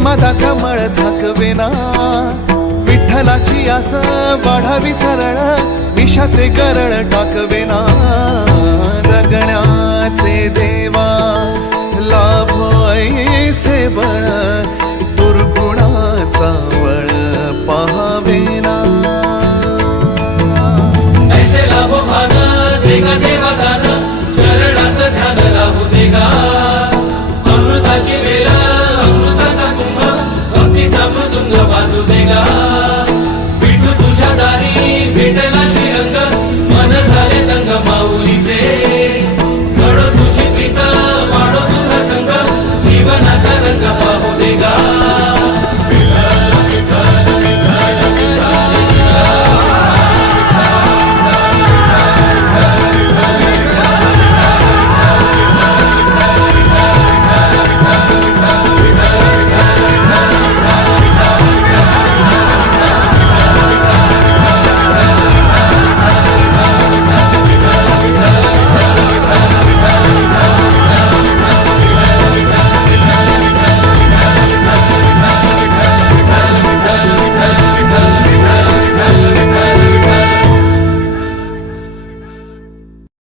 उन्मादाचा मळ झाकवेना. विठ्ठलाची आस वाढावी सरळ विषाचे गरळ टाकवेना. जगण्याचे देवा लाभ ऐसे बळ दुर्गुणाचा वळ पाहावेना. ऐसे लाभो भान देगा देवा दान चरणात ध्यान लावू देगा. अमृताची वेळ